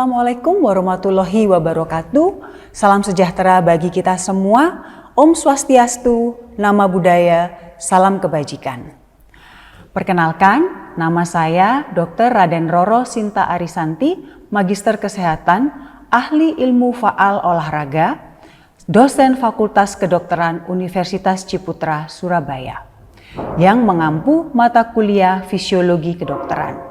Assalamualaikum warahmatullahi wabarakatuh. Salam sejahtera bagi kita semua. Om Swastiastu, Nama Budaya, Salam Kebajikan. Perkenalkan, nama saya Dr. Raden Roro Sinta Arisanti, Magister Kesehatan, Ahli Ilmu Faal Olahraga, dosen Fakultas Kedokteran Universitas Ciputra, Surabaya, yang mengampu mata kuliah Fisiologi Kedokteran.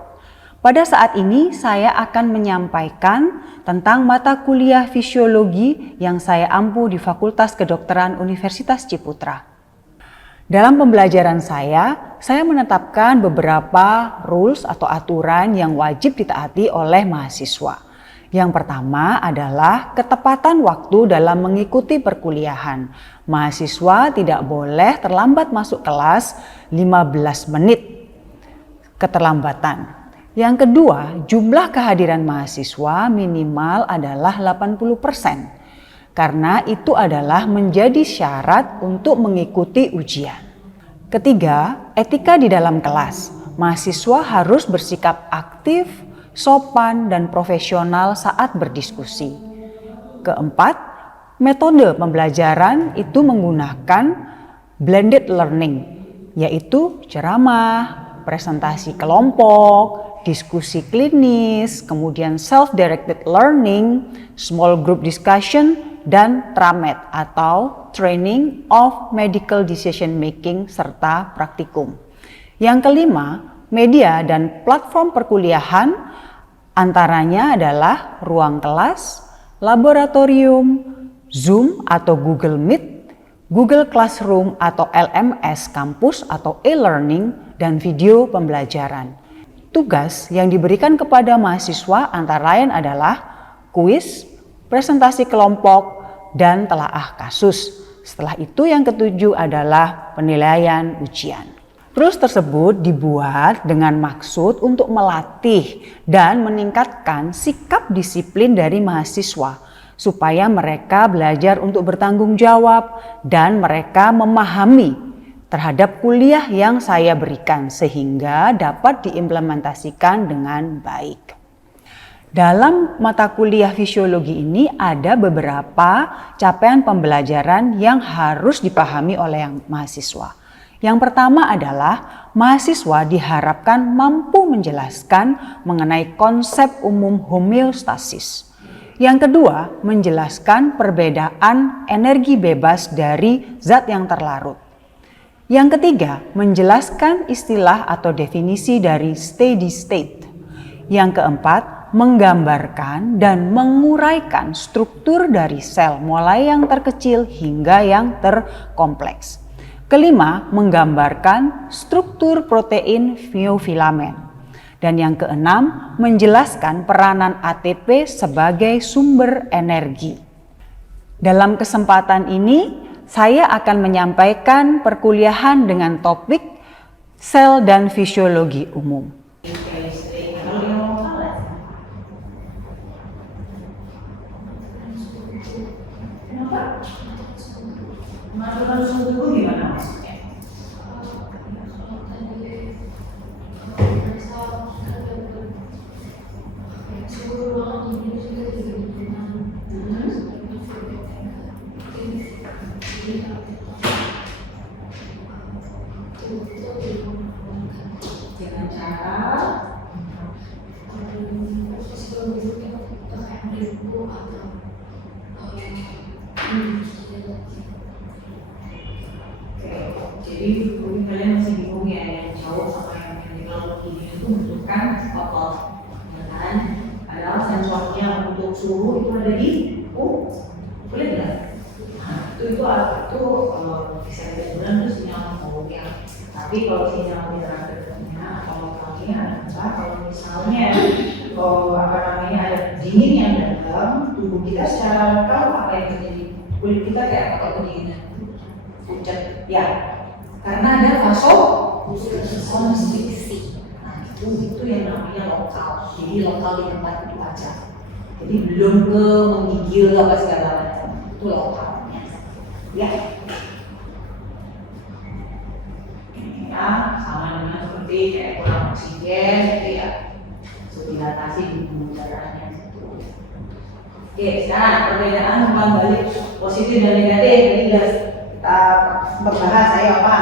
Pada saat ini saya akan menyampaikan tentang mata kuliah fisiologi yang saya ampu di Fakultas Kedokteran Universitas Ciputra. Dalam pembelajaran saya menetapkan beberapa rules atau aturan yang wajib ditaati oleh mahasiswa. Yang pertama adalah ketepatan waktu dalam mengikuti perkuliahan. Mahasiswa tidak boleh terlambat masuk kelas 15 menit keterlambatan. Yang kedua, jumlah kehadiran mahasiswa minimal adalah 80%, karena itu adalah menjadi syarat untuk mengikuti ujian. Ketiga, etika di dalam kelas. Mahasiswa harus bersikap aktif, sopan, dan profesional saat berdiskusi. Keempat, metode pembelajaran itu menggunakan blended learning, yaitu ceramah, presentasi kelompok, diskusi klinis, kemudian self-directed learning, small group discussion, dan TRAMED atau Training of Medical Decision Making serta praktikum. Yang kelima, media dan platform perkuliahan antaranya adalah ruang kelas, laboratorium, Zoom atau Google Meet, Google Classroom atau LMS kampus atau e-learning, dan video pembelajaran. Tugas yang diberikan kepada mahasiswa antara lain adalah kuis, presentasi kelompok, dan telaah kasus. Setelah itu yang ketujuh adalah penilaian ujian. Rules tersebut dibuat dengan maksud untuk melatih dan meningkatkan sikap disiplin dari mahasiswa supaya mereka belajar untuk bertanggung jawab dan mereka memahami terhadap kuliah yang saya berikan sehingga dapat diimplementasikan dengan baik. Dalam mata kuliah fisiologi ini ada beberapa capaian pembelajaran yang harus dipahami oleh mahasiswa. Yang pertama adalah mahasiswa diharapkan mampu menjelaskan mengenai konsep umum homeostasis. Yang kedua, menjelaskan perbedaan energi bebas dari zat yang terlarut. Yang ketiga, menjelaskan istilah atau definisi dari steady state. Yang keempat, menggambarkan dan menguraikan struktur dari sel mulai yang terkecil hingga yang terkompleks. Kelima, menggambarkan struktur protein myofilamen. Dan yang keenam, menjelaskan peranan ATP sebagai sumber energi. Dalam kesempatan ini, saya akan menyampaikan perkuliahan dengan topik sel dan fisiologi umum. Dengan cara jadi mungkin kalian masih bingung ya yang cowok sama yang medical ini itu membutuhkan otot, ya kan? Padahal sensornya untuk suhu itu ada di kulit nggak? Nah, itu bisa dibilang itu sinyal ya. Tapi kalau sinyal ultravioletnya atau lokalnya adalah kalau misalnya ada dingin yang datang, tubuh kita secara lokal apa yang terjadi? Kulit kita kayak apa kedinginan? Pucat, ya. Karena ada vasokonstriksi. Nah, itu yang namanya lokal. Jadi lokal di tempat itu aja. Jadi belum ke menggigil apa segala macam. Itu lokalnya. Ya. Ya, sama dengan seperti kayak kurang oksigen gitu ya. Dilatasi di pembuluh darahnya gitu. Oke, sekarang perbedaan umpan balik positif dan negatif. Ini sudah kita sempat bahas, ayo apa?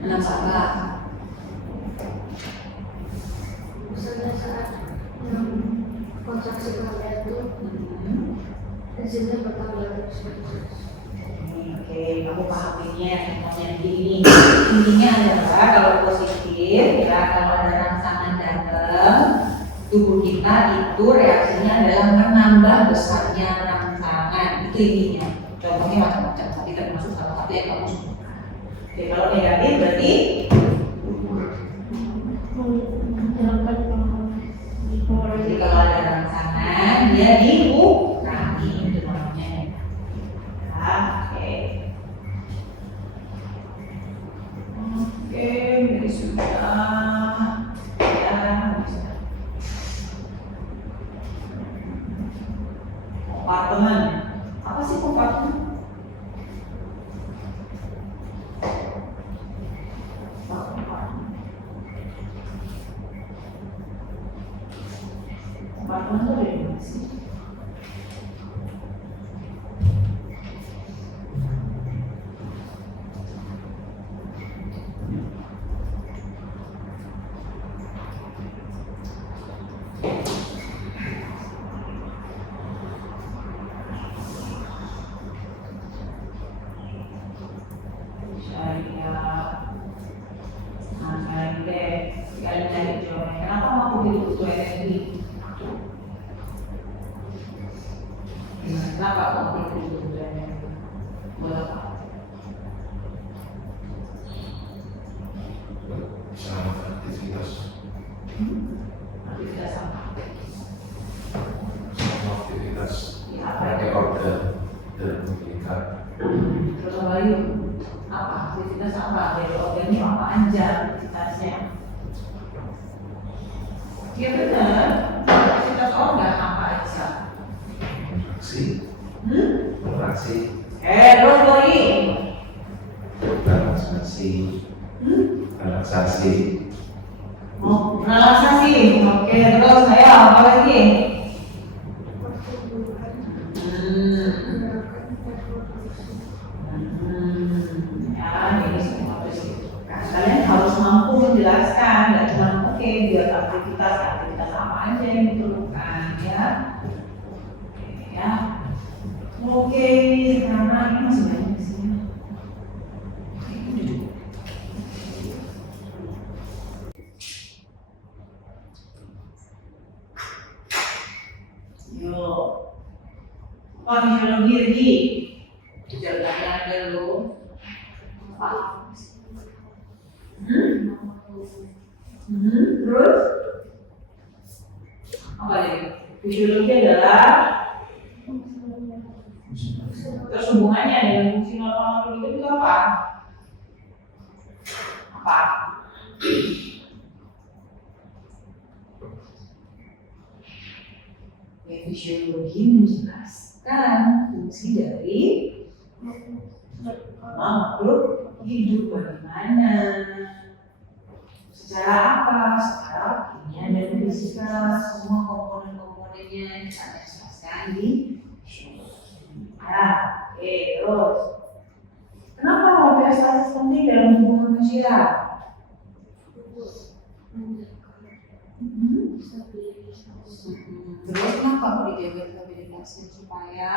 Enam sahabat. Misalnya saat kontraksi kehamilan itu hasilnya bertambah terus. Oke, kamu paham ini ya, contohnya begini. Intinya adalah kalau positif, ya kalau ada rangsangan datang, tubuh kita itu reaksinya adalah menambah besarnya rangsangan. Itu intinya. Contohnya macam-macam, tapi termasuk salah satu yang kamu sebutkan. Oke, kalau negatif berarti jadi kalau ada rangsangan dia dikurangi, itu namanya negatif. Oke. Oke, ini sudah. Ya, bisa. Kompartemen. Apa sih kompartemen? Kompartemen itu ada di mana sih? Kenapa aku butuh energi? Kenapa aku butuh energi? Buat apa? Sama aktivitas Aktivitas apa? sama aktivitas Ya, apa pakai itu? organ dan mengikat Terus Bayu, apa aktivitas apa? Dari organ ini apa aja aktivitasnya? Ya benar, aktivitas organ apa aja? kontraksi Terus lagi? relaksasi Oh, relaksasi. Oke, terus saya apa lagi? Ya, ini semua harus kan kalian harus mampu menjelaskan, nggak cuma oke buat aktivitas apa aja yang diperlukan ya. Oke ya. Oke, sekarang ini masih banyak di sini. Yuk, apa fisiologi lagi? Jalan dulu. Apa? Terus? Apa lagi? Fisiologi adalah terus hubungannya dengan fungsi normal itu apa? Apa? Ya, fisiologi menjelaskan fungsi dari makhluk hidup bagaimana, secara apa, secara kimia dan fisika, semua komponen-komponennya kita jelaskan di fisiologi. Ya, oke, terus kenapa homeostasis penting dalam hubungan manusia? Terus kenapa mau dijaga stabilitasnya supaya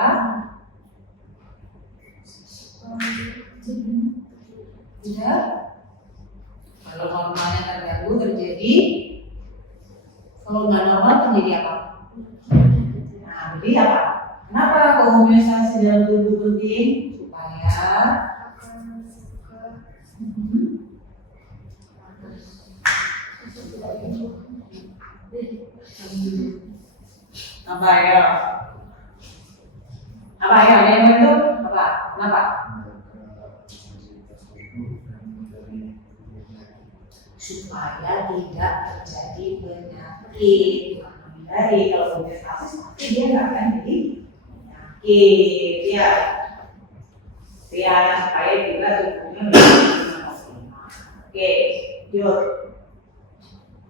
tidak kalau normalnya terganggu terjadi kalau nggak normal terjadi apa? Nah, jadi apa? Kenapa homeostasis dalam tubuh penting? Supaya apa ya? Apa ya? Ada yang itu? Apa? Kenapa? Supaya tidak terjadi penyakit. Bukan menghindari. Kalau homeostasis pasti dia nggak akan jadi penyakit. ya, supaya juga tubuhnya bisa optimal. Oke, yuk.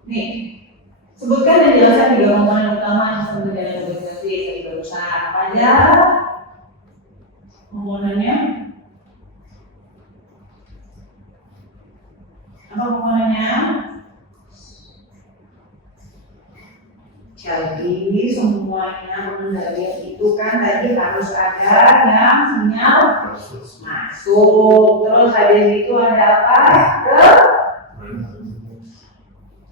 Nih, sebutkan dan jelaskan 3 komponen utama sistem berjalan organisasi dari barusan. Apa aja komponennya? Apa komponennya? Jadi semuanya pengendalian itu kan tadi harus ada yang sinyal masuk. Terus habis itu ada apa?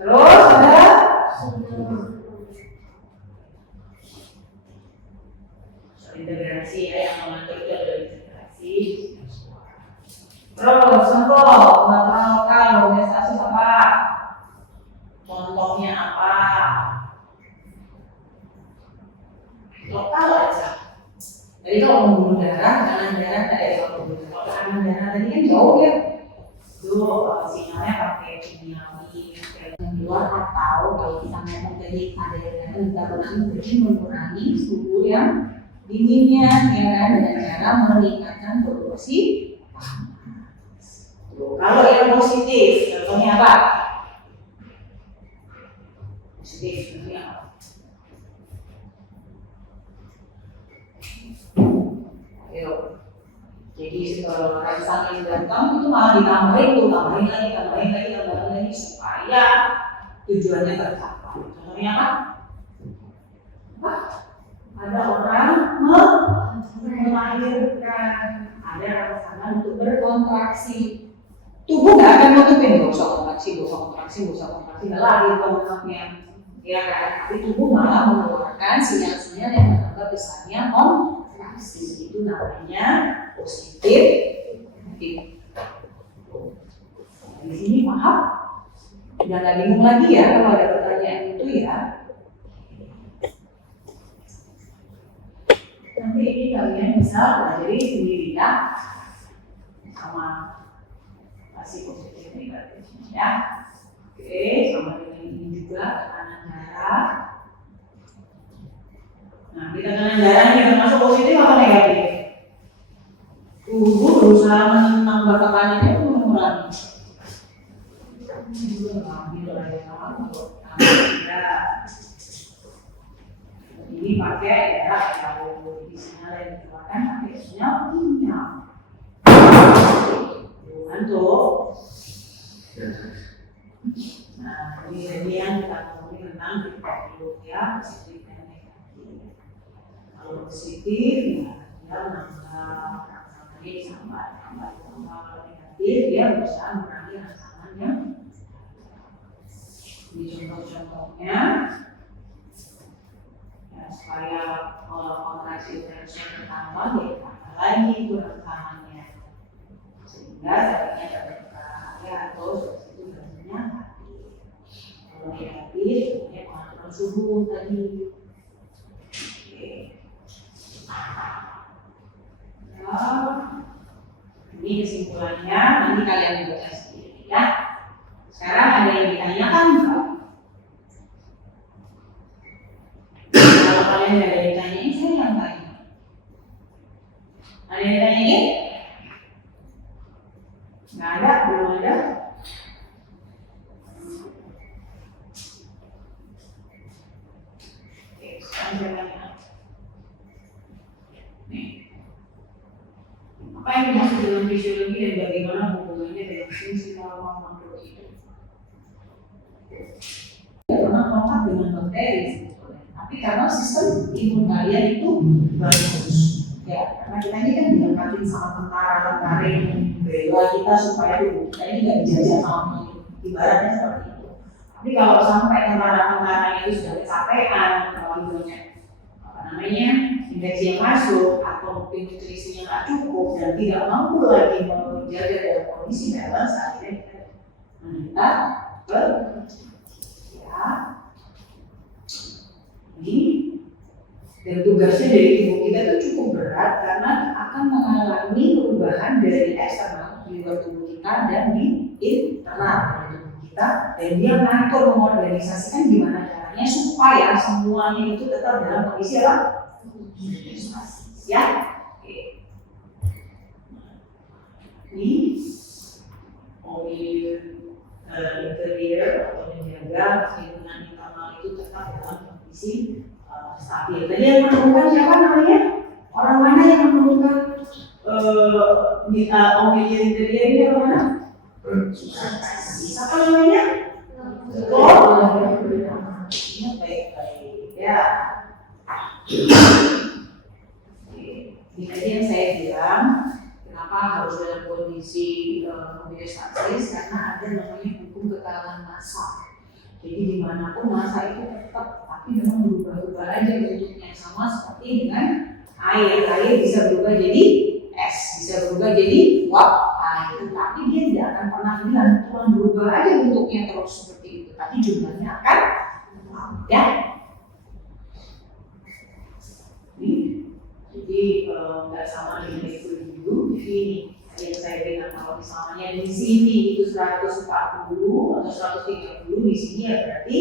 Terus ada integrasi ya, yang mengatur itu ada integrasi. Terus contoh pengaturan lokal organisasi apa? Contohnya apa? Lokal aja. Jadi kalau pembuluh darah, tekanan darah dari tekanan darah tadi kan jauh ya. Dulu sinyalnya pakai kimiawi yang luar, atau kalau kita ngomong tadi ada yang kita mengurangi suhu yang dinginnya, ya kan, dengan cara meningkatkan produksi panas. Kalau yang positif, contohnya apa? Positif, contohnya apa? Ayo. Jadi rangsang yang gampang itu malah tambahin lagi supaya tujuannya tercapai. Contohnya apa? Ada orang melahirkan, ada rangsangan untuk berkontraksi. Tubuh nggak akan nutupin, nggak usah kontraksi, nggak lahir kontraksinya, ya kan? Tapi tubuh malah mengeluarkan sinyal-sinyal yang menganggap besarnya kontraksi. Itu namanya positif. Di sini paham? Jangan bingung lagi ya kalau ada pertanyaan itu ya. Nanti ini kalian bisa pelajari sendiri ya, sama kasih positif negatifnya ya. Oke, sama dengan ini juga tekanan darah. Nah, di tekanan darahnya termasuk positif atau negatif? Tubuh berusaha menambah tekanannya itu mengurangi. Ini pakai ya, kalau di sinyal yang dikeluarkan pakai sinyal kimia. Bukan tuh. Nah, ini yang kita ngomongin tentang feedback ya, positif dan negatif. Kalau positif ya dia menambah rangsangannya tambah. Kalau negatif dia berusaha mengurangi rangsangannya. Ini contoh-contohnya. Supaya kontraksi tension bertambah, ya tambah lagi itu rangsangannya, sehingga sakitnya terbuka ya, atau itu bentuknya hati. Kalau negatif, ya pengaturan suhu tadi. Oke. Nah, ini kesimpulannya, nanti kalian baca sendiri ya. Sekarang ada yang ditanyakan nggak? Kalau kalian ada yang ditanyain, saya yang tanya. Ada yang ditanyain? Nggak ada, belum ada. Oke, sekarang saya tanya. Nih, apa yang dimaksud dalam fisiologi dan bagaimana hubungannya dengan fungsi normal makhluk hidup? Tidak pernah kontak dengan bakteri. Tapi karena sistem imun kalian itu bagus, ya, karena kita ini kan dilengkapi sama tentara yang bela kita supaya tubuh kita ini nggak dijajah sama musuh, ibaratnya seperti itu. Tapi kalau sampai tentara itu sudah kecapean, kalau banyak infeksi yang masuk atau mungkin nutrisinya nggak cukup dan tidak mampu lagi menjaga dalam kondisi balance, akhirnya kita menderita ya. Ini dan tugasnya dari tubuh kita itu cukup berat karena akan mengalami perubahan dari eksternal di luar tubuh kita dan di internal dari tubuh kita, dan dia mengatur, mengorganisasikan gimana caranya supaya semuanya itu tetap dalam kondisi apa? Siap? Oke. Ini mobil interior atau menjaga lingkungan internal itu tetap dalam kondisi stabil. Tadi yang menemukan siapa namanya? Orang mana yang menemukan mobil interior ini orang mana? Siapa namanya? Ini baik-baik ya. Ini tadi yang saya bilang, kenapa harus dalam kondisi homeostasis, karena ada namanya hukum kekalan massa. Jadi dimanapun massa itu tetap, tapi memang berubah-ubah aja bentuknya, sama seperti dengan air. Air bisa berubah jadi es, bisa berubah jadi uap air, tapi dia tidak akan pernah hilang, cuma berubah aja bentuknya terus seperti itu, tapi jumlahnya akan ya. Jadi nggak sama dengan itu dulu. Jadi yang saya bilang kalau misalnya di sini itu 140 atau 130, di sini ya berarti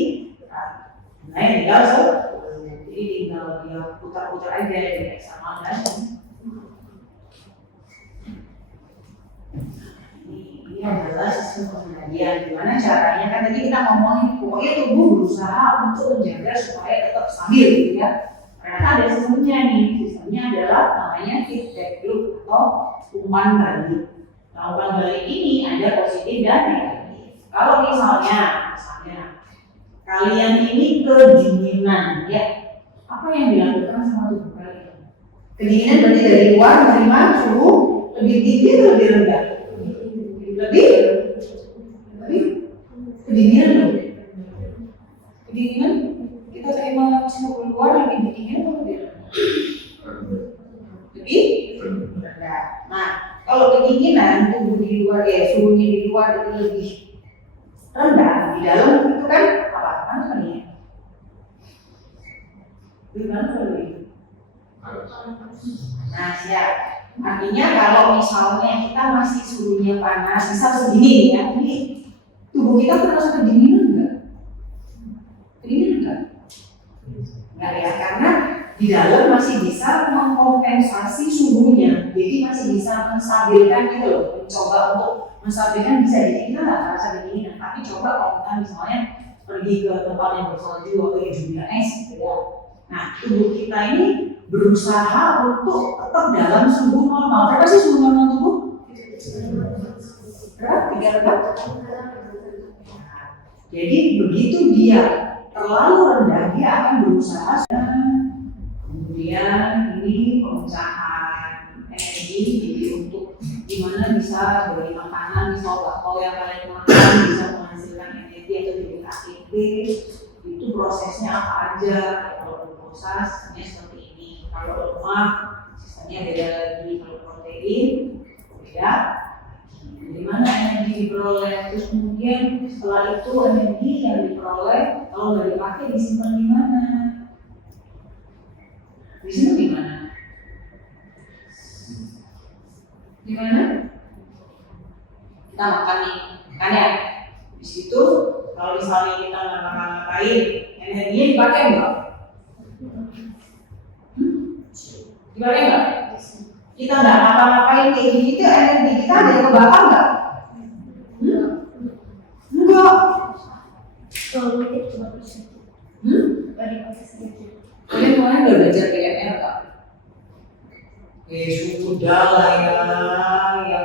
naik tinggal 10. Jadi tinggal dia putar-putar aja dari sama dan ini adalah sistem pengendalian. Gimana caranya? Kan tadi kita ngomongin pokoknya tubuh berusaha untuk menjaga supaya tetap stabil, gitu ya. Ternyata ada sistemnya nih. Sistemnya adalah namanya feedback loop atau umpan balik. Nah, umpan balik ini ada positif dan negatif. Kalau misalnya kalian ini kedinginan, ya, apa yang dilakukan sama tubuh kalian? Kedinginan berarti dari luar menerima suhu lebih tinggi atau lebih rendah? Lebih kedinginan loh. Kedinginan kita terima suhu luar lebih dingin atau lebih rendah? Lebih rendah. Nah, kalau kedinginan tubuh di luar suhunya di luar itu lebih rendah, di dalam itu kan apa? Panas kan ya? Lebih panas atau lebih? Nah, siap. Artinya kalau misalnya kita masih suhunya panas, misal segini ya, ini tubuh kita merasa kedinginan enggak? Kedinginan enggak? Enggak ya, karena di dalam masih bisa mengkompensasi suhunya, jadi masih bisa menstabilkan gitu loh, mencoba untuk menstabilkan bisa jadi kita nggak merasa kedinginan, tapi coba kalau kita misalnya pergi ke tempat yang bersalju atau yang juga es gitu ya. Nah, tubuh kita ini berusaha untuk tetap dalam suhu normal. Berapa sih suhu normal tubuh? Berapa? 3 Jadi begitu dia terlalu rendah, dia akan berusaha. Kemudian ini pemecahan energi, jadi untuk gimana bisa beri makanan, misal bakpao yang kalian makan bisa menghasilkan energi atau jadi ATP. Itu prosesnya apa aja? Kalau glukosa sistemnya seperti ini, kalau lemak sistemnya beda lagi, kalau protein beda. Dari mana energi diperoleh? Terus kemudian setelah itu energi yang diperoleh kalau nggak dipakai disimpan di mana? Disimpan di mana? Di mana? Kita makan nih, kan ya? Di situ kalau misalnya kita nggak makan-makan, energinya dipakai nggak? Dipakai nggak? Kita nggak ngapa-ngapain kayak gini tuh energi kita ada yang kebakar nggak? Enggak. Kalau mungkin cuma bisa. Dari proses sedikit. Kalian kemarin udah belajar PNR nggak? Sudah lah ya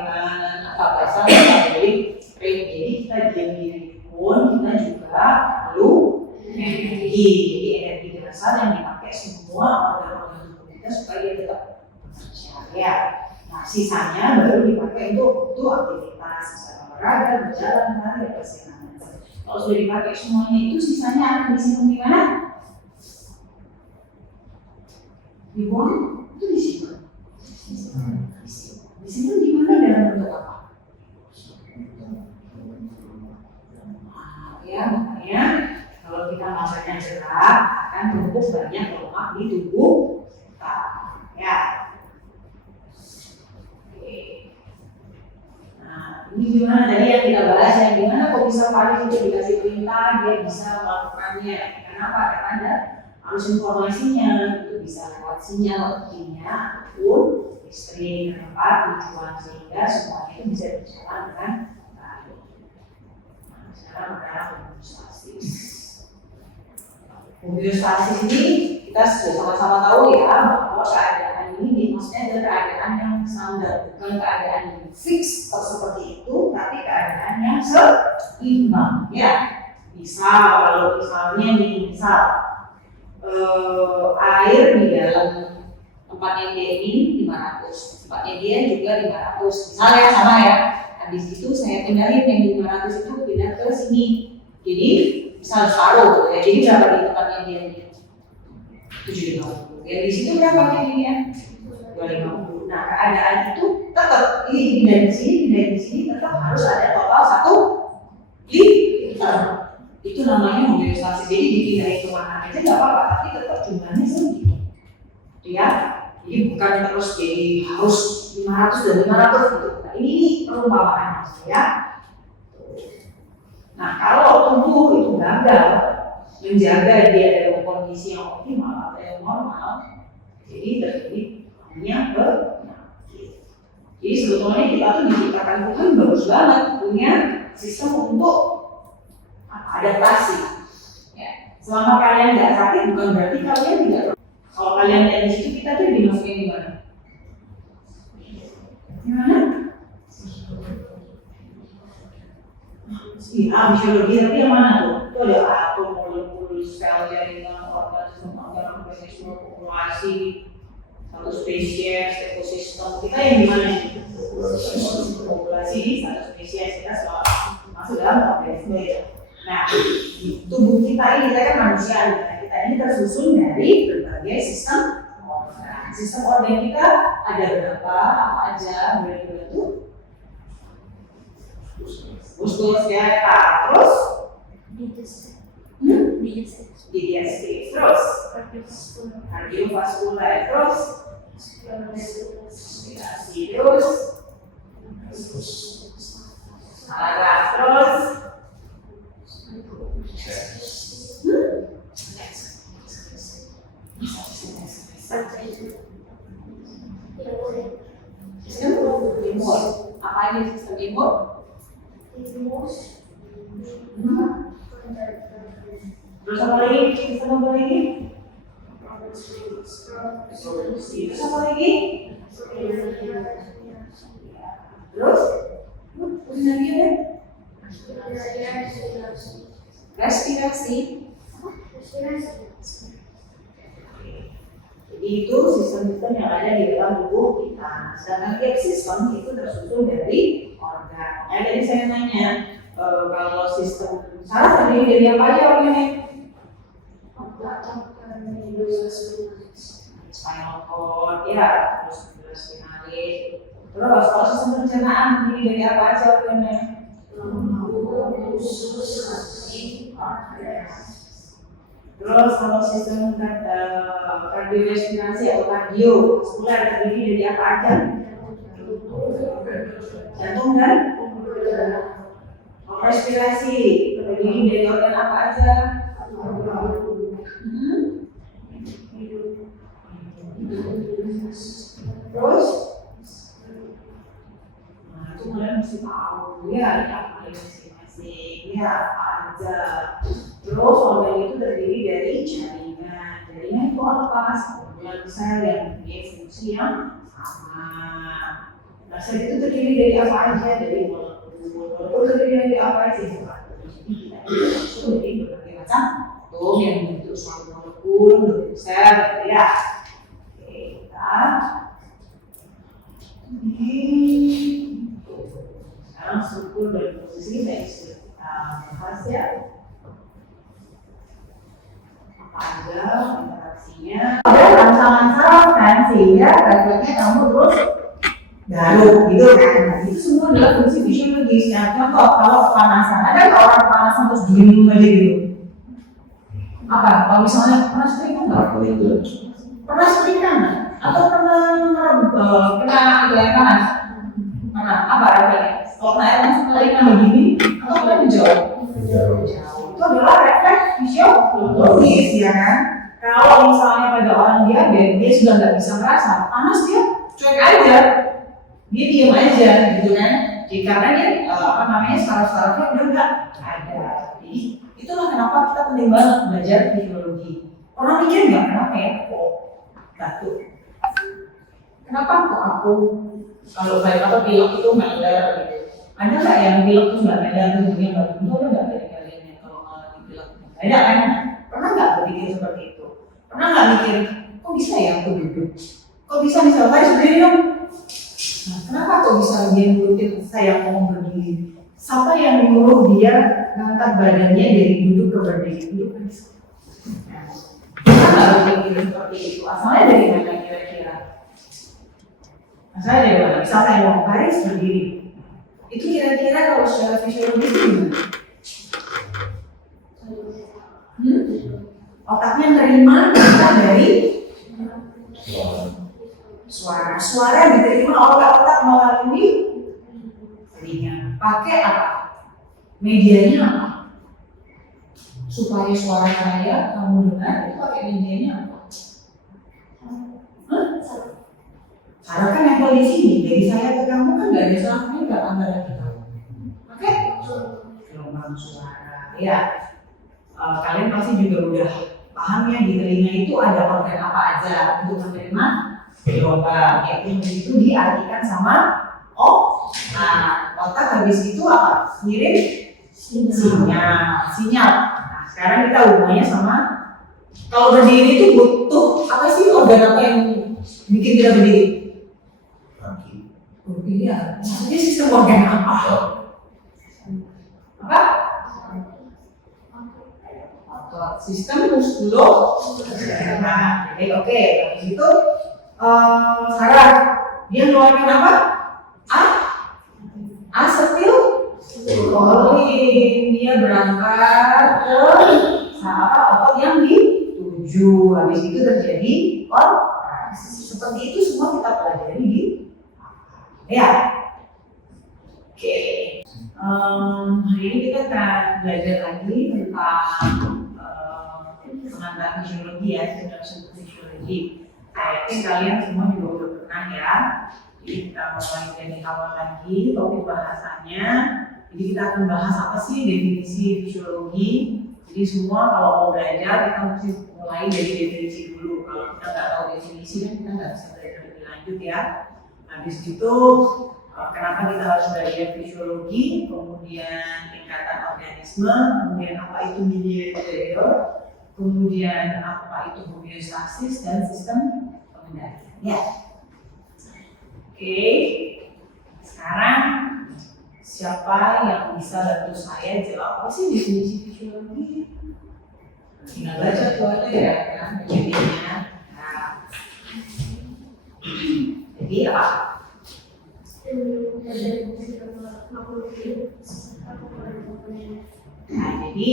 kan. Apa bahasa jadi kita diam-diam pun kita juga perlu energi. Jadi energi dasar yang dipakai semua organ-organ tubuh kita supaya dia tetap ya. Nah, sisanya baru dipakai untuk aktivitas, misalnya olahraga, berjalan, lari, apa sih namanya. Kalau sudah dipakai semuanya itu, sisanya akan disimpan di mana? Dibuang? Itu disimpan. Disimpan di mana dalam bentuk apa? Nah, ya, makanya kalau kita makannya gerak akan tumbuh banyak lemak di tubuh kita. Ya. Nah, ini gimana tadi yang kita bahas, yang gimana kok bisa Faris itu dikasih perintah dia bisa melakukannya. Kenapa? Karena ada arus informasinya itu bisa lewat sinyal kimia ataupun listrik ke tempat tujuan sehingga semuanya itu bisa berjalan dengan baik. Nah, sekarang adalah homeostasis. Homeostasis ini kita sudah sama-sama tahu ya bahwa keadaan ini maksudnya adalah keadaan yang standar, bukan keadaan yang fix atau seperti itu, tapi keadaan yang seimbang ya. Misal kalau misalnya nih air di dalam tempatnya dia ini 500, tempatnya dia juga 500, misalnya sama ya. Habis itu saya pindahin yang 500 itu pindah ke sini, jadi misal separuh ya, jadi berapa di tempatnya dia ini 750, yang di situ berapa jadinya 250. Nah keadaan itu tetap ini pindah di sini tetap harus ada total 1 liter. Itu namanya homeostasis. Jadi dipindahin kemana aja nggak apa-apa, tapi tetap jumlahnya segitu, ya. Jadi bukan terus jadi harus 500 dan 500 gitu. Nah, ini perumpamaan ya. Nah kalau tubuh itu gagal menjaga dia dalam kondisi yang optimal atau yang normal, jadi terjadi hanya penyakit. Jadi sebetulnya kita tuh diciptakan Tuhan bagus banget punya sistem untuk adaptasi. Ya. Selama kalian nggak sakit bukan berarti kalian tidak. Kalau kalian ada di situ kita tuh dimasukin di mana? Gimana? Fisiologi tapi yang mana tuh? Itu ada atom, molekul, sel, jaringan, organ, mekanisme populasi, satu spesies, ekosistem. Kita yang di mana nih? Populasi satu spesies kita selalu masuk dalam organisme ya. Nah, tubuh kita ini, kita kan manusia, kita ini tersusun dari berbagai sistem organ. Sistem organ kita ada berapa, apa aja, boleh tuh? Muskulus skeletal, terus? Digestif, terus? Kardiovaskular, terus? Respirasi, terus? Saraf, terus? Sistem imun. Apa ini sistem imun? Terus apa lagi? Sistem apa lagi? Terus apa lagi? Terus? Terus lagi deh. Respirasi. Jadi itu sistem-sistem yang ada di dalam tubuh kita. Sedangkan tiap sistem itu tersusun dari organ. Ya, jadi saya nanya, kalau sistem saraf terdiri dari apa aja organnya? Spinal cord, ya, terus spinalis. Terus kalau sistem pencernaan terdiri dari apa aja organnya? Terus kalau sistem kardiorespirasi atau kardiovaskular terdiri dari apa aja? Jantung kan? Respirasi terdiri dari organ apa aja? Terus? Nah itu kalian mesti tahu ya apa masing-masing ya apa aja. Terus organ itu terdiri dari jaringan. Jaringan itu apa? Sel yang mempunyai fungsi yang sama. Nah, sel itu terdiri dari apa aja? Dari molekul. Molekul terdiri dari apa aja? Jadi kita itu dari berbagai macam atom yang membentuk suatu molekul, membentuk sel, ya. Oke, kita sekarang struktur dan posisi kita sudah bahas ya. Ada interaksinya, ada rancangan saraf kan, sehingga refleksnya kamu terus garuk gitu kan. Nah, itu semua adalah fungsi fisiologis. Nah, contoh kalau kepanasan, ada nggak orang kepanasan terus diem aja gitu? Apa? Kalau misalnya pernah setrika nggak? Pernah setrika nggak? Atau pernah kena air panas? Pernah? Apa refleksnya? Kalau kena air panas kena begini, atau kena menjauh? Itu adalah refleks fisiologis ya kan. Kalau misalnya pada orang diabetes dia sudah nggak bisa merasa panas, dia cuek aja, dia diam aja gitu kan. Jadi karena dia saraf-sarafnya udah nggak ada. Jadi itulah kenapa kita penting banget belajar fisiologi. Orang mikir nggak kenapa ya kok batuk? Kenapa kok aku kalau baik atau pilek itu meler gitu? Ada nggak yang pilek itu nggak meler, tubuhnya batuk? Itu ada nggak dari kalian yang kalau mengalami pilek? Ada kan? Pernah nggak berpikir seperti itu? Pernah nggak mikir, kok bisa ya aku duduk? Kok bisa misalnya saya berdiri dong? Nah, kenapa kok bisa dia nurutin saya mau berdiri? Siapa yang menyuruh dia ngangkat badannya dari duduk ke berdiri? Duduk kan bisa. Kita nggak berpikir seperti itu. Asalnya dari mana kira-kira? Asalnya dari mana? Misal saya mau baris berdiri. Itu kira-kira kalau secara fisiologis itu gimana? Otaknya nerima kita dari suara. Suara diterima oleh otak melalui telinga. Pakai apa? Medianya apa? Supaya suara saya kamu dengar, itu pakai medianya apa? Saraf kan nempel di sini. Dari saya ke kamu kan nggak ada sarafnya nggak antara kita. Oke? Gelombang suara. Ya. Kalian pasti juga udah paham ya di telinga itu ada organ apa aja untuk menerima gelombang. Itu diartikan sama Nah, otak habis itu apa? Ngirim sinyal. Nah, sekarang kita hubungannya sama kalau berdiri itu butuh apa sih, organ apa yang bikin kita berdiri? Kaki. Iya. Maksudnya sistem organ apa? Apa? Sistem muskuloskeletal. Nah, jadi oke. Habis itu saraf dia ngeluarkan apa? Asetilkolin. Dia berangkat ke otot yang dituju. Habis itu terjadi kontraksi. Seperti itu semua kita pelajari di ya. Oke. Hari ini kita akan belajar lagi tentang pengantar fisiologi ya, introduction to fisiologi. I think kalian semua juga udah pernah ya. Jadi kita mulai dari awal lagi topik bahasanya. Jadi kita akan bahas apa sih definisi fisiologi. Jadi semua kalau mau belajar kita mesti mulai dari definisi dulu. Kalau kita nggak tahu definisi kan kita nggak bisa belajar lebih lanjut ya. Habis itu kenapa kita harus belajar fisiologi, kemudian tingkatan organisme, kemudian apa itu milieu, kemudian apa itu homeostasis dan sistem pengendalian. Ya. Oke. Sekarang siapa yang bisa bantu saya jawab apa sih definisi fisiologi? Tinggal baca tuh ada ya kan jadinya. Nah. Jadi apa? Nah, jadi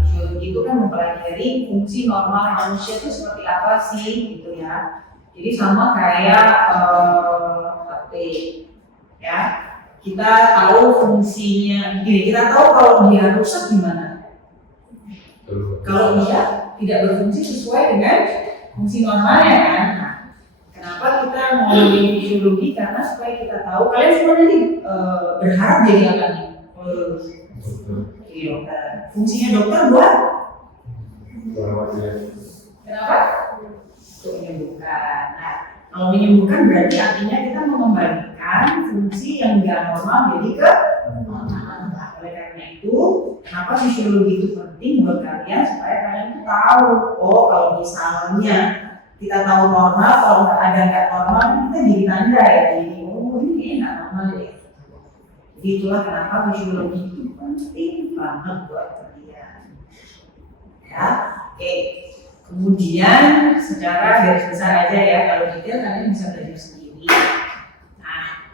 fisiologi itu kan mempelajari fungsi normal manusia itu seperti apa sih, gitu ya. Jadi sama kayak ya, kita tahu fungsinya. Gini, kita tahu kalau dia rusak gimana. Kalau dia tidak berfungsi sesuai dengan fungsi normalnya kan. Nah, kenapa kita ngomongin fisiologi? Karena supaya kita tahu. Kalian semua nanti berharap jadi apa nih? Jadi dokter. Fungsinya dokter buat? Kenapa? Untuk menyembuhkan. Nah, kalau menyembuhkan berarti artinya kita mengembalikan fungsi yang tidak normal jadi ke normal. Nah, oleh karena itu, kenapa fisiologi itu penting buat kalian supaya kalian tuh tahu, oh kalau misalnya kita tahu normal, kalau ada nggak normal kita jadi tanda ya, jadi oh ini nggak normal ya. Jadi itulah kenapa fisiologi itu penting banget buat kalian. Ya, oke. Kemudian secara garis besar aja ya, kalau detail kalian bisa belajar sendiri. Nah,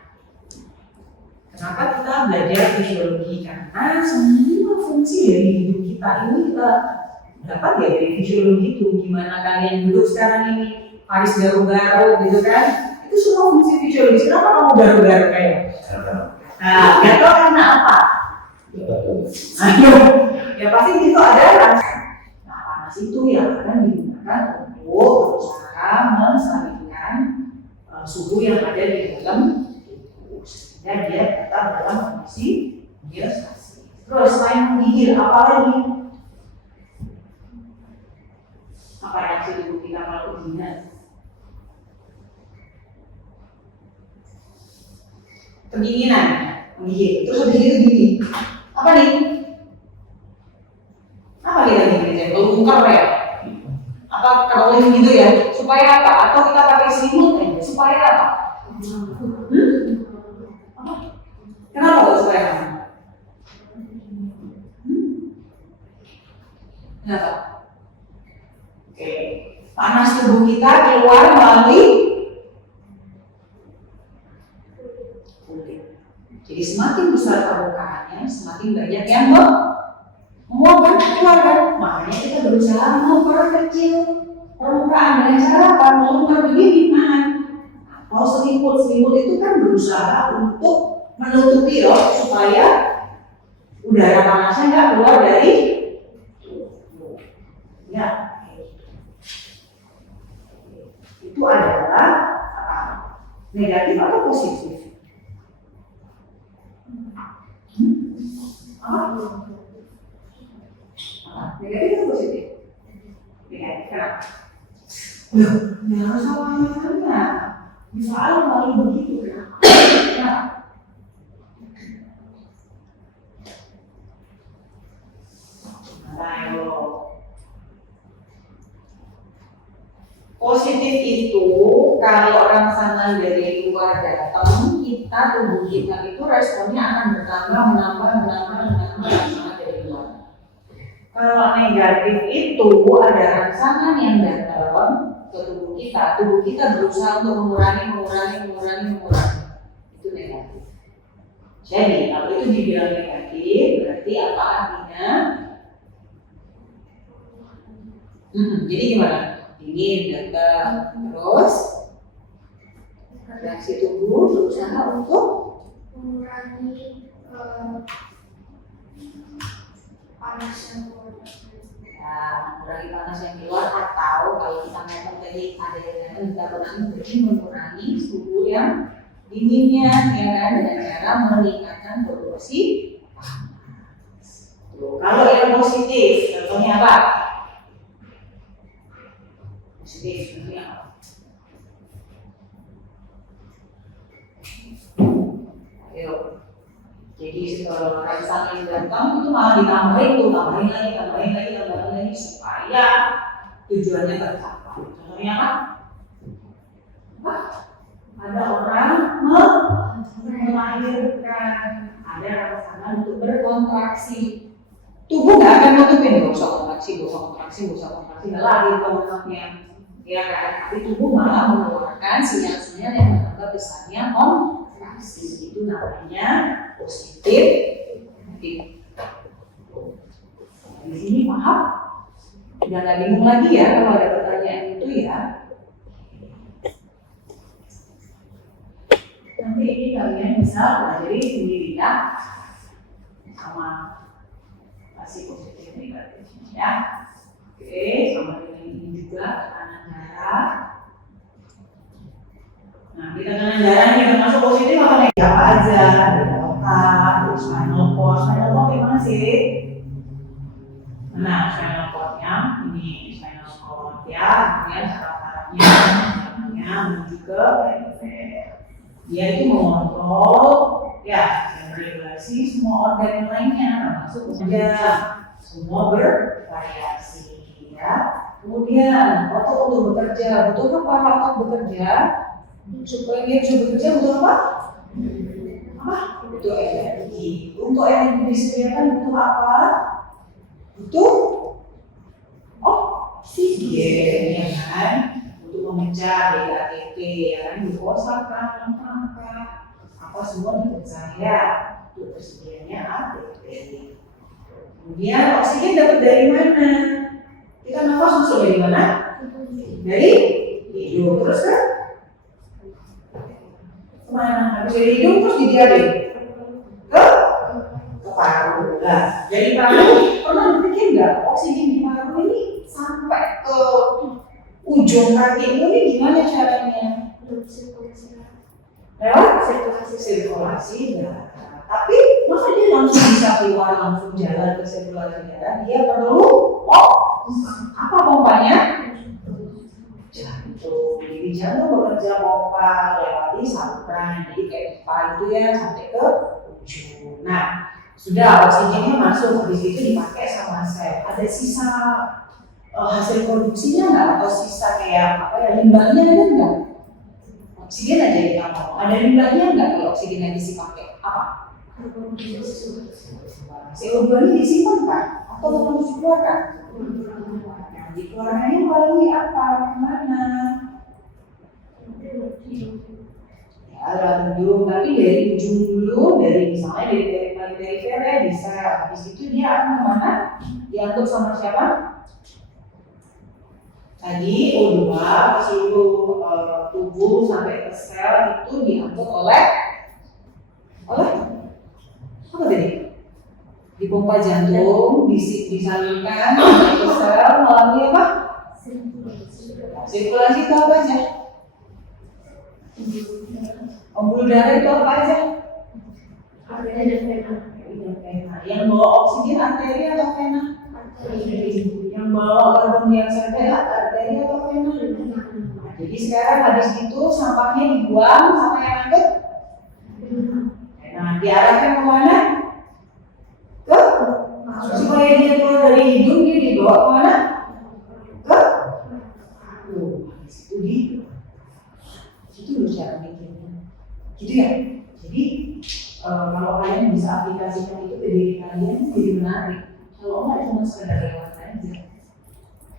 kenapa kita belajar fisiologi? Karena semua fungsi dari hidup kita ini kita dapat ya dari fisiologi itu. Gimana kalian duduk sekarang ini, Paris garuk-garuk gitu kan? Itu semua fungsi fisiologis. Kenapa kamu garuk-garuk kayak? Nah, gatal karena apa? Ayo, ya pasti itu ada rasa. Itu yang akan digunakan kan untuk berusaha menstabilkan suhu yang ada di dalam tubuh sehingga dia tetap dalam kondisi homeostasi. Terus selain menggigil apa lagi? Apa reaksi tubuh kita kalau kedinginan? Kedinginan, menggigil. Terus habis itu gini. Apa nih? Apa kita gini? Bungkar ya? Apa kerolin gitu ya? Supaya apa? Atau kita pakai selimut aja? Supaya apa? Apa? Kenapa kok supaya apa? Kenapa? Oke, panas tubuh kita keluar melalui kulit. Jadi semakin besar permukaannya, semakin banyak yang menguapkan keluar kan? Makanya kita berusaha memperkecil permukaan dengan cara apa? Melonggar begini, atau selimut. Selimut itu kan berusaha untuk menutupi supaya udara panasnya nggak keluar dari ya. Itu adalah apa? Negatif atau positif? Apa? Negatif atau positif? Negatif, kenapa? Loh, ya harus sama-sama. Soal melalui begitu, kenapa? Ayo. Positif itu kalau rangsangan dari luar datang, tubuh kita itu responnya akan bertambah, menambah rangsangan dari luar. Kalau negatif itu ada rangsangan yang datang ke tubuh kita berusaha untuk mengurangi. Itu negatif. Jadi kalau itu dibilang negatif, berarti apa artinya? Jadi gimana? Dingin datang, terus reaksi tubuh berusaha untuk mengurangi panas yang keluar. Ya, mengurangi panas yang keluar, atau kalau kita ngomong tadi ada yang kita mengurangi suhu yang dinginnya, ya kan, dengan cara meningkatkan produksi panas. Kalau yang positif, contohnya apa? Positif, contohnya apa? Ayo. Jadi rangsangan yang datang itu malah tambahin lagi supaya tujuannya tercapai. Contohnya apa? Ada orang melahirkan, ada rangsangan untuk berkontraksi. Tubuh nggak akan nutupin, nggak usah kontraksi, nggak lahir anaknya. Ya kan? Tapi tubuh malah mengeluarkan sinyal-sinyal yang menambah besarnya kontraksi. Itu namanya positif. Di sini paham? Udah nggak bingung lagi ya kalau ada pertanyaan itu ya. Nanti ini kalian bisa pelajari sendiri ya, sama kasih positif negatifnya ya. Oke, sama dengan ini juga tekanan darah. Nah, di tekanan darah ini termasuk positif atau negatif? Apa aja? Otak, terus spinal cord gimana sih? Nah, spinal cord-nya ini spinal cord ya, kemudian saraf-sarafnya menuju ke perifer. Dia itu mengontrol ya dan meregulasi semua organ lainnya, termasuk semua bervariasi ya. Kemudian otot untuk bekerja, butuh apa otot bekerja? Supaya dia bisa bekerja butuh apa? Butuh energi. Untuk energi disediakan butuh apa? Butuh oksigen, ya kan? Untuk memecah DHT, ya kan? Glukosa kan, apa semua dipercaya untuk tersedianya ATP. Kemudian oksigen dapat dari mana? Kita nafas masuk dari mana? Dari hidung, terus kan? Kemana? Habis dari hidung terus didiare ke paru. Nah, dari paru pernah dipikir nggak oksigen di paru ini sampai ke ujung kakimu ini gimana caranya? Lewat sirkulasi darah. Tapi masa dia langsung bisa keluar, langsung jalan ke sirkulasi darah? Dia perlu apa pompanya? Jantung. Jadi jantung bekerja pompa lewati saluran. Jadi kayak pipa itu ya sampai ke ujung. Nah, sudah oksigennya masuk, habis itu dipakai sama sel. Ada sisa hasil produksinya nggak? Atau sisa kayak apa ya, limbahnya ada nggak? Oksigen aja yang mau. Ada limbahnya nggak kalau oksigen yang dipakai? Apa? CO2 ini disimpan kan? Atau harus dikeluarkan? Yang dikeluarkannya melalui apa? Mana? Ya, random. Tapi dari ujung dulu, dari misalnya dari perifer bisa. Habis itu dia akan kemana? Diangkut sama siapa? Tadi O2 ke seluruh tubuh sampai ke sel itu diangkut oleh apa tadi? Dipompa jantung, disalurkan ke sel melalui apa? Sirkulasi itu apa aja? Pembuluh darah itu apa aja? Yang bawa oksigen arteri atau vena? Yang bawa karbon dioksida arteri atau vena? Jadi sekarang habis itu sampahnya dibuang, siapa yang angkut? Nah, diarahkan ke mana? Supaya dia keluar dari hidung, dia dibawa ke mana? Itu loh cara mikirnya. Gitu ya. Jadi kalau kalian bisa aplikasikan itu ke diri kalian, jadi menarik. Kalau enggak cuma sekedar lewat aja.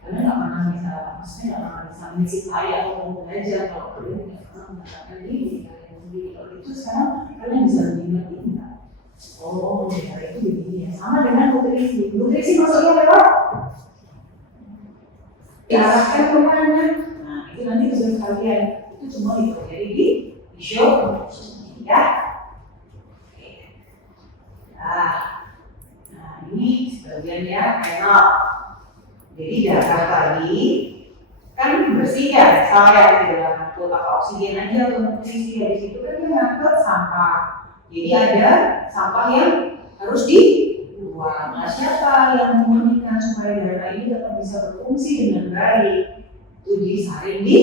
Kalian nggak pernah bisa, maksudnya nggak pernah bisa mengisi saya atau ngomong aja kalau kalian nggak pernah mengatakan diri kalian sendiri. Kalau itu sekarang kalian bisa lebih ngerti nggak? Oh, cara itu begini ya. Sama dengan nutrisi. Nutrisi maksudnya lewat diarahkan ke mana? Nah, itu nanti tujuan kalian. Itu semua dipelajari di show ya. Nah, ini sebagian ya enak. Jadi darah tadi kan bersih ya, saya tidak ngangkut oksigen aja atau nutrisi. Dari situ kan dia ngangkut sampah. Jadi ada sampah yang harus dibuang. Nah, siapa yang memurnikan supaya darah ini tetap bisa berfungsi dengan baik? Itu disaring di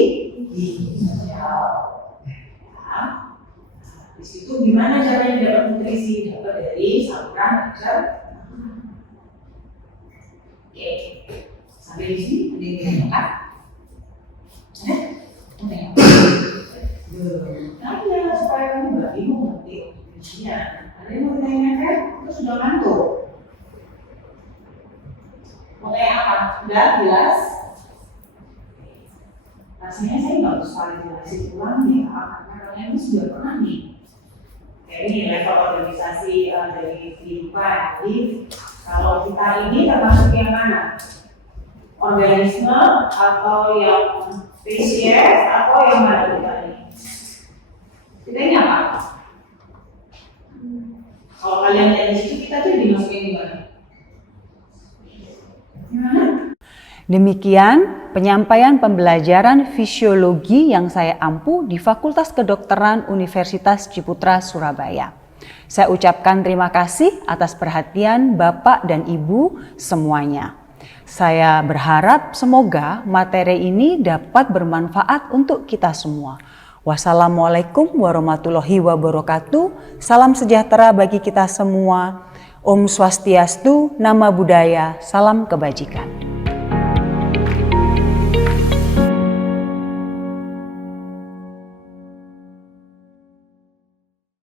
sel. Ya. Di situ gimana caranya dapat nutrisi? Dapat dari saluran ajar. Oke. Sampai di sini ada yang ditanyakan? Tanya supaya kamu nggak bingung nanti nutrisinya. Ada yang mau ditanyakan? Itu sudah ngantuk. Mau tanya apa? Sudah jelas? Rasanya saya nggak usah dijelasin ulang ya, karena kalian itu sudah pernah nih. Ini level organisasi dari kehidupan. Jadi kalau kita ini termasuk yang mana? Organisme atau yang spesies atau yang mana kita ini? Kita ini apa? Kalau kalian lihat di situ kita tuh dimasukin di mana? Gimana? Demikian penyampaian pembelajaran fisiologi yang saya ampu di Fakultas Kedokteran Universitas Ciputra, Surabaya. Saya ucapkan terima kasih atas perhatian Bapak dan Ibu semuanya. Saya berharap semoga materi ini dapat bermanfaat untuk kita semua. Wassalamualaikum warahmatullahi wabarakatuh. Salam sejahtera bagi kita semua. Om Swastiastu, Nama Budaya, salam kebajikan.